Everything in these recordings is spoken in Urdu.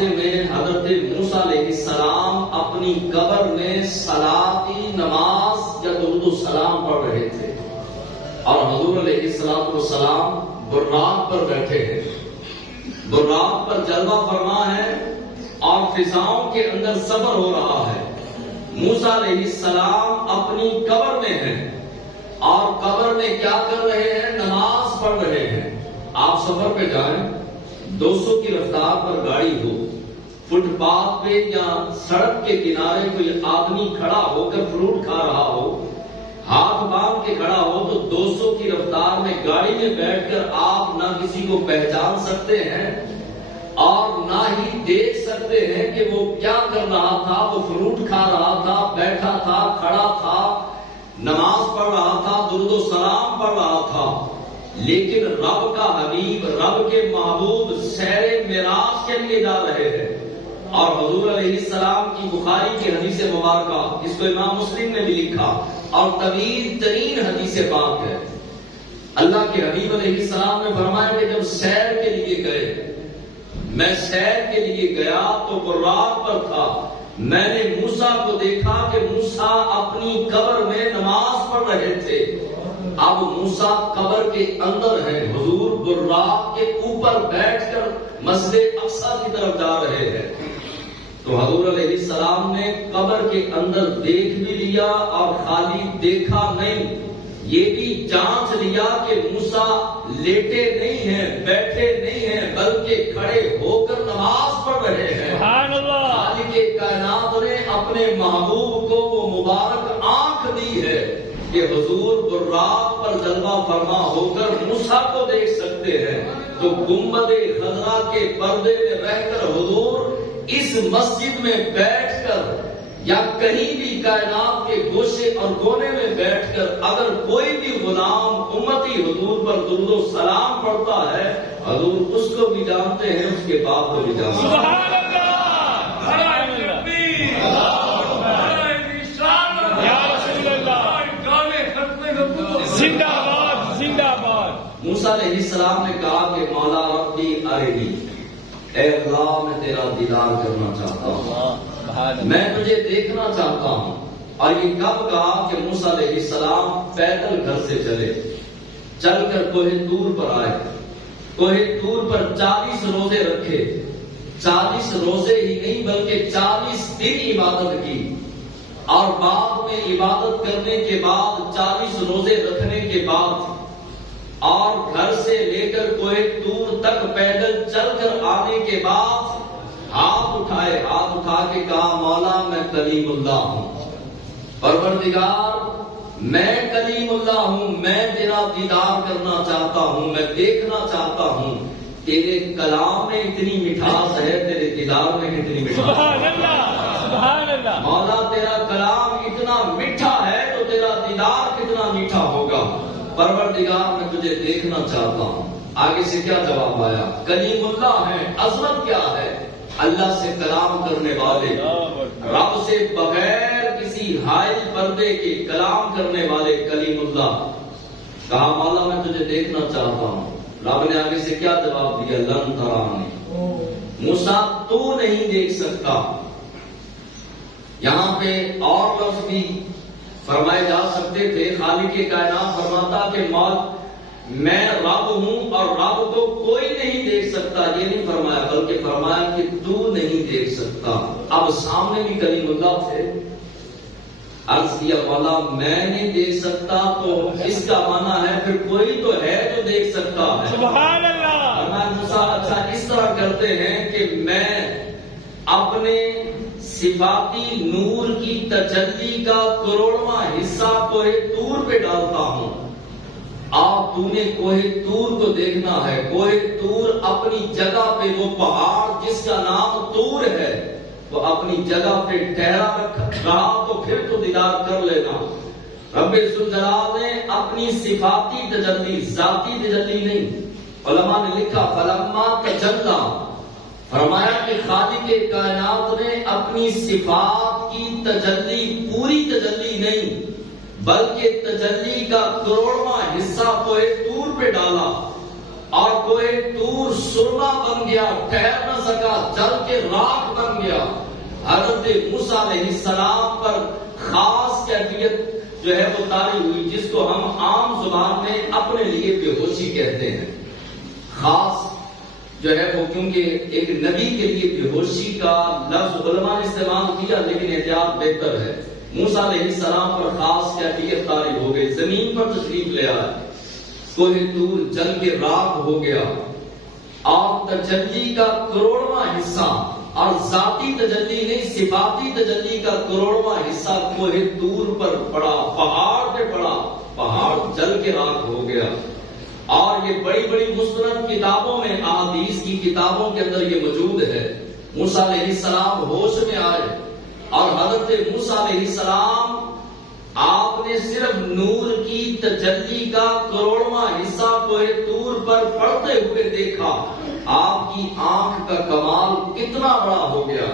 راستے میں حضرت موسیٰ علیہ السلام اپنی قبر میں صلاتی نماز یا درود و سلام پڑھ رہے تھے، اور حضور علیہ السلام براق پر بیٹھے ہیں، براق پر جلوہ فرما ہے اور فضاؤں کے اندر سفر ہو رہا ہے۔ موسیٰ علیہ السلام اپنی قبر میں ہیں اور قبر میں کیا کر رہے ہیں؟ نماز پڑھ رہے ہیں۔ آپ سفر پہ جائیں، 200 کی رفتار پر گاڑی ہو، فٹ پاتھ پہ یا سڑک کے کنارے کوئی آدمی کھڑا ہو کر فروٹ کھا رہا ہو، ہاتھ باندھ کے کھڑا ہو، تو 200 کی رفتار میں گاڑی میں بیٹھ کر آپ نہ کسی کو پہچان سکتے ہیں اور نہ ہی دیکھ سکتے ہیں کہ وہ کیا کر رہا تھا۔ وہ فروٹ کھا رہا تھا، بیٹھا تھا، کھڑا تھا، نماز پڑھ رہا تھا، درود و سلام پڑھ رہا تھا، لیکن رب کا حبیب، رب کے محبوب سیر معراج کے لیے جا رہے ہیں۔ اور حضور علیہ السلام کی بخاری کی حدیث مبارکہ، اس کو امام مسلم نے بھی لکھا اور طویل ترین حدیث پاک ہے۔ اللہ کے حبیب علیہ السلام نے فرمایا کہ جب سیر کے لیے گئے، میں سیر کے لیے گیا تو براق پر تھا، میں نے موسیٰ کو دیکھا کہ موسیٰ اپنی قبر میں نماز پڑھ رہے تھے۔ اب موسیٰ قبر کے اندر ہیں، حضور براق کے اوپر بیٹھ کر مسجد اقصی کی طرف جا رہے ہیں۔ تو حضور علیہ السلام نے قبر کے اندر دیکھ بھی لیا اور خالی دیکھا نہیں، یہ بھی جانچ لیا کہ موسیٰ لیٹے نہیں ہیں، بیٹھے نہیں ہیں، بلکہ کھڑے ہو کر نماز پڑھ رہے ہیں۔ سبحان اللہ۔ خالق کائنات نے اپنے محبوب کو وہ مبارک آنکھ دی ہے کہ حضور براق پر جلوہ فرما ہو کر موسیٰ کو دیکھ سکتے ہیں۔ تو گنبد خضرا کے پردے میں رہ کر حضور اس مسجد میں بیٹھ کر یا کہیں بھی کائنات کے گوشے اور کونے میں بیٹھ کر اگر کوئی بھی غلام امتی حضور پر درود و سلام پڑھتا ہے، حضور اس کو بھی جانتے ہیں، اس کے باپ کو بھی جانتے ہیں۔ سبحان اللہ۔ زندہ باد، زندہ باد۔ موسیٰ علیہ السلام نے کہا کہ مولا ربی ارنی، اے اللہ میں تیرا دیدار کرنا چاہتا ہوں، میں تجھے دیکھنا چاہتا ہوں۔ اور یہ کب کہا کہ موسیٰ علیہ السلام پیدل گھر سے چلے، چل کر کوہ طور پر آئے، کوہ طور پر 40 روزے رکھے، 40 روزے ہی نہیں بلکہ 40 دن عبادت کی، اور بعد میں عبادت کرنے کے بعد 40 روزے رکھنے کے بعد اور گھر سے لے کر کوہ طور تک پیدل چل کر آنے کے بعد ہاتھ اٹھائے، ہاتھ اٹھا کے کہا مولا میں کلیم اللہ ہوں، پروردگار میں کلیم اللہ ہوں، میں تیرا دیدار کرنا چاہتا ہوں، میں دیکھنا چاہتا ہوں، تیرے کلام میں اتنی مٹھاس ہے، تیرے دیدار میں کتنی مٹھاس ہے۔ سبحان اللہ، سبحان اللہ۔ مولا تیرا کلام اتنا میٹھا ہے تو تیرا دیدار کتنا میٹھا ہوگا، پروردگار میں تجھے دیکھنا چاہتا ہوں۔ آگے سے کیا جواب آیا؟ کلیم اللہ ہے، عظمت کیا ہے؟ اللہ سے کلام کرنے والے، رب سے بغیر کسی حائل پردے کے کلام کرنے والے کلیم اللہ۔ کہا مولا میں تجھے دیکھنا چاہتا ہوں۔ رب نے آگے سے کیا جواب دیا؟ لن ترانی، موسیٰ تو نہیں دیکھ سکتا۔ یہاں پہ اور لفظ بھی فرمائے جا سکتے تھے۔ خالق کائنات فرماتا کہ میں رب ہوں اور رب کو کوئی نہیں دیکھ سکتا، یہ نہیں فرمایا، بلکہ فرمایا کہ تو نہیں دیکھ سکتا۔ اب سامنے بھی کلیم اللہ تھے، عرض کیا مولا میں نہیں دیکھ سکتا، تو اس کا معنی ہے پھر کوئی تو ہے جو دیکھ سکتا ہے۔ سبحان اللہ۔ موسیٰ اچھا اس طرح کرتے ہیں کہ میں اپنے صفاتی نور کی تجلی کا کروڑواں حصہ کوہ طور پہ ڈالتا ہوں، آپ تو نے کوہ طور کو دیکھنا ہے۔ کوہ طور اپنی جگہ پہ، وہ پہاڑ جس کا نام طور ہے، وہ اپنی جگہ پہ ٹھہرا رہا تو پھر تو دیدار کر لینا۔ رب ذوالجلال نے اپنی صفاتی تجلی، ذاتی تجلی نہیں، علماء نے لکھا فلما تجلی، فرمایا کہ خالق کائنات نے اپنی صفات کی تجلی، پوری تجلی نہیں بلکہ تجلی کا کروڑواں حصہ کوہ طور پہ ڈالا، اور کوہ طور سرما بن گیا، ٹھہر نہ سکا، جل کے راکھ بن گیا۔ حضرت موسیٰ علیہ السلام پر خاص کیفیت جو ہے وہ طاری ہوئی، جس کو ہم عام زبان میں اپنے لیے بے ہوشی کہتے ہیں۔ خاص جو ہے وہ کیونکہ ایک نبی کے لیے بے ہوشی کا لفظ علماء نے استعمال کیا، لیکن احتیاط بہتر ہے۔ موسیٰ علیہ السلام پر خاص کیفیت طاری ہو گئی، زمین پر تشریف لے آئے، کوہ طور جل کے راکھ ہو گیا، اور تجلی کا کروڑواں حصہ، اور ذاتی تجلی نہیں صفاتی تجلی کا کروڑواں حصہ کوہ طور پر پڑا، پہاڑ پہ پڑا، پہاڑ جل کے راکھ ہو گیا۔ اور یہ بڑی بڑی مستند کتابوں میں، احادیث کی کتابوں کے اندر یہ موجود ہے۔ موسیٰ علیہ السلام ہوش میں آئے، اور حضرت موسیٰ علیہ السلام آپ نے صرف نور کی تجلی کا کروڑواں حصہ کوہ طور پر پڑتے ہوئے دیکھا۔ آپ کی آنکھ کا کمال کتنا بڑا ہو گیا۔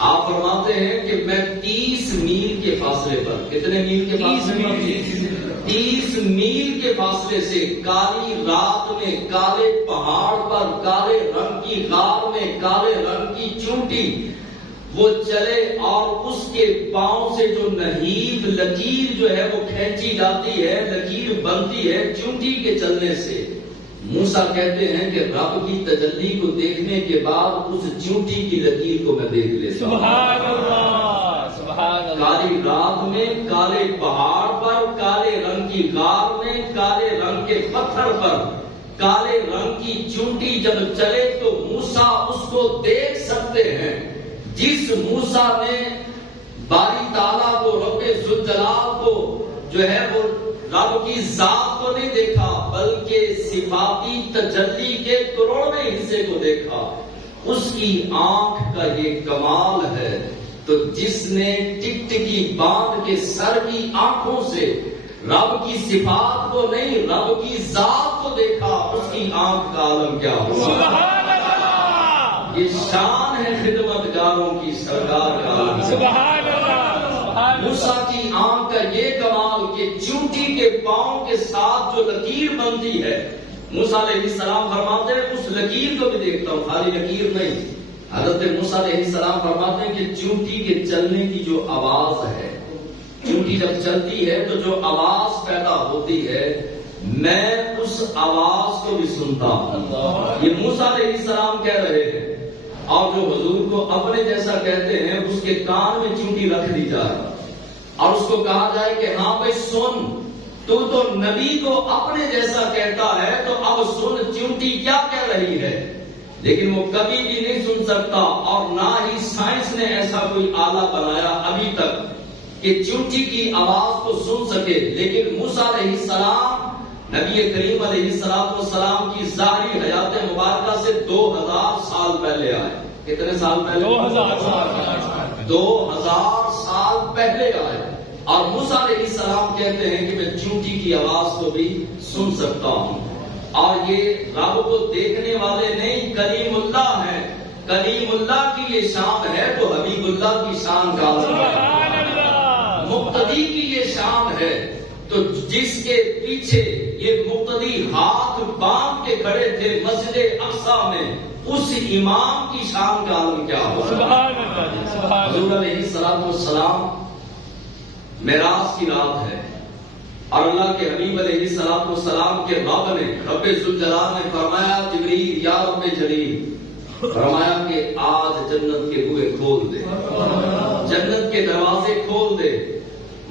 آپ فرماتے ہیں کہ میں 30 میل کے فاصلے پر، کتنے میل کے فاصلے پر؟ 30 میل کے فاصلے سے کالی رات میں کالے پہاڑ پر کالے رنگ کی غار میں کالے رنگ کی چونٹی وہ چلے، اور اس کے پاؤں سے جو نحیف لکیر جو ہے وہ کھینچی جاتی ہے، لکیر بنتی ہے چونٹی کے چلنے سے۔ موسیٰ کہتے ہیں کہ رب کی تجلی کو دیکھنے کے بعد اس چونٹی کی لکیر کو میں دیکھ لیتا ہوں۔ سبحان اللہ، سبحان اللہ۔ کالی رات میں کالے پہاڑ پر کالے رنگ کی غار میں کالے رنگ کے پتھر پر کالے رنگ کی چونٹی جب چلے تو موسیٰ اس کو دیکھ سکتے ہیں۔ جس موسیٰ نے باری تعالیٰ کو، رب ذوالجلال کو جو ہے وہ رب کی ذات کو نہیں دیکھا، بلکہ صفاتی تجلی کے کروڑویں حصے کو دیکھا۔ اس کی آنکھ کا یہ کمال ہے۔ تو جس نے ٹکٹکی باندھ کے سر کی آنکھوں سے رب کی صفات کو نہیں، رب کی ذات کو دیکھا، اس کی آنکھ کا عالم کیا ہوگا؟ سبحان اللہ، یہ شان ہے خدمتگاروں کی، سرکار کا عالم۔ سبحان اللہ۔ موسیٰ کی آنکھ کا یہ کمال کہ چونٹی کے پاؤں کے ساتھ جو لکیر بنتی ہے، موسیٰ علیہ السلام فرماتے ہیں اس لکیر کو بھی دیکھتا ہوں، خالی لکیر نہیں۔ حضرت موسیٰ علیہ السلام فرماتے ہیں کہ چونٹی کے چلنے کی جو آواز ہے، چونٹی جب چلتی ہے تو جو آواز پیدا ہوتی ہے، میں اس آواز کو بھی سنتا ہوں۔ یہ موسیٰ علیہ السلام کہہ رہے ہیں، اور جو حضور کو اپنے جیسا کہتے ہیں اس کے کان میں چونٹی رکھ دی جائے اور اس کو کہا جائے کہ ہاں بھائی سن، تو نبی کو اپنے جیسا کہتا ہے تو اب سن چونٹی کیا کہہ رہی ہے۔ لیکن وہ کبھی بھی نہیں سن سکتا، اور نہ ہی سائنس نے ایسا کوئی آلہ بنایا ابھی تک کہ چونٹی کی آواز کو سن سکے۔ لیکن موسیٰ علیہ السلام نبی کریم علیہ السلام کی ظاہری حیات مبارکہ سے 2000 سال پہلے آئے۔ کتنے سال پہلے؟ 2000 سال۔ 2000 سال پہلے آئے، اور موسیٰ علیہ السلام کہتے ہیں کہ میں چونٹی کی آواز کو بھی سن سکتا ہوں۔ اور یہ رب کو دیکھنے والے نہیں، کلیم اللہ ہیں۔ کلیم اللہ کی یہ شان ہے تو حبیب اللہ کی شان کا مقتدی کی یہ شان ہے، تو جس کے پیچھے یہ مقتدی ہاتھ باندھ کے کھڑے تھے مسجد اقصی میں، اس امام کی شان کا عالم کیا ہو؟ سبحان اللہ، سبحان اللہ۔ حضور علیہ السلام معراج کی رات ہے، اور اللہ کے حبیب علیہ السلام کے رب نے، رب ذوالجلال نے فرمایا جبریل یا رب جلیل، فرمایا کہ آج جنت کے بوئے کھول دے، جنت کے دروازے کھول دے۔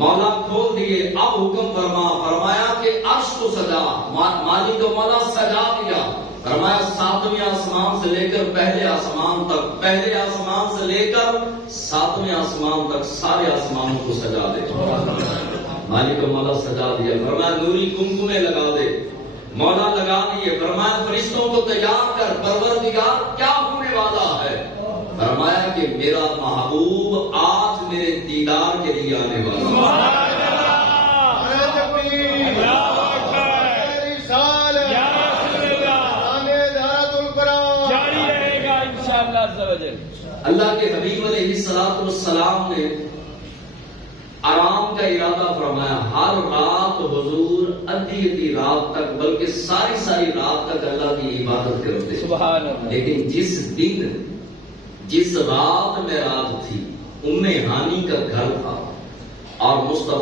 مولا کھول دیے، اب حکم فرمایا کہ عرش کو سجا، مالک و مولا سجا دیا۔ فرمایا 7ویں آسمان سے لے کر پہلے آسمان تک، پہلے آسمان سے لے کر 7ویں آسمان تک سارے آسمانوں کو سجا دے۔ مالک و مولا سجا دیا۔ فرمایا نوری کمکمے لگا دے، مولا لگا دیے۔ فرمایا فرشتوں کو تیار کر، پروردگار کیا ہونے والا ہے؟ فرمایا کہ میرا محبوب آج میرے دیدار کے لیے آنے والا ہے۔ جاری رہے گا انشاءاللہ عز و جل۔ اللہ کے حبیب علیہ السلام نے آرام کا ارادہ فرمایا. ہر رات حضور ادھی رات تک بلکہ ساری رات تک اللہ کی عبادت کرتے. سبحان اللہ. لیکن جس رات معراج تھی ام ہانی کا گھر تھا اور مصطفیٰ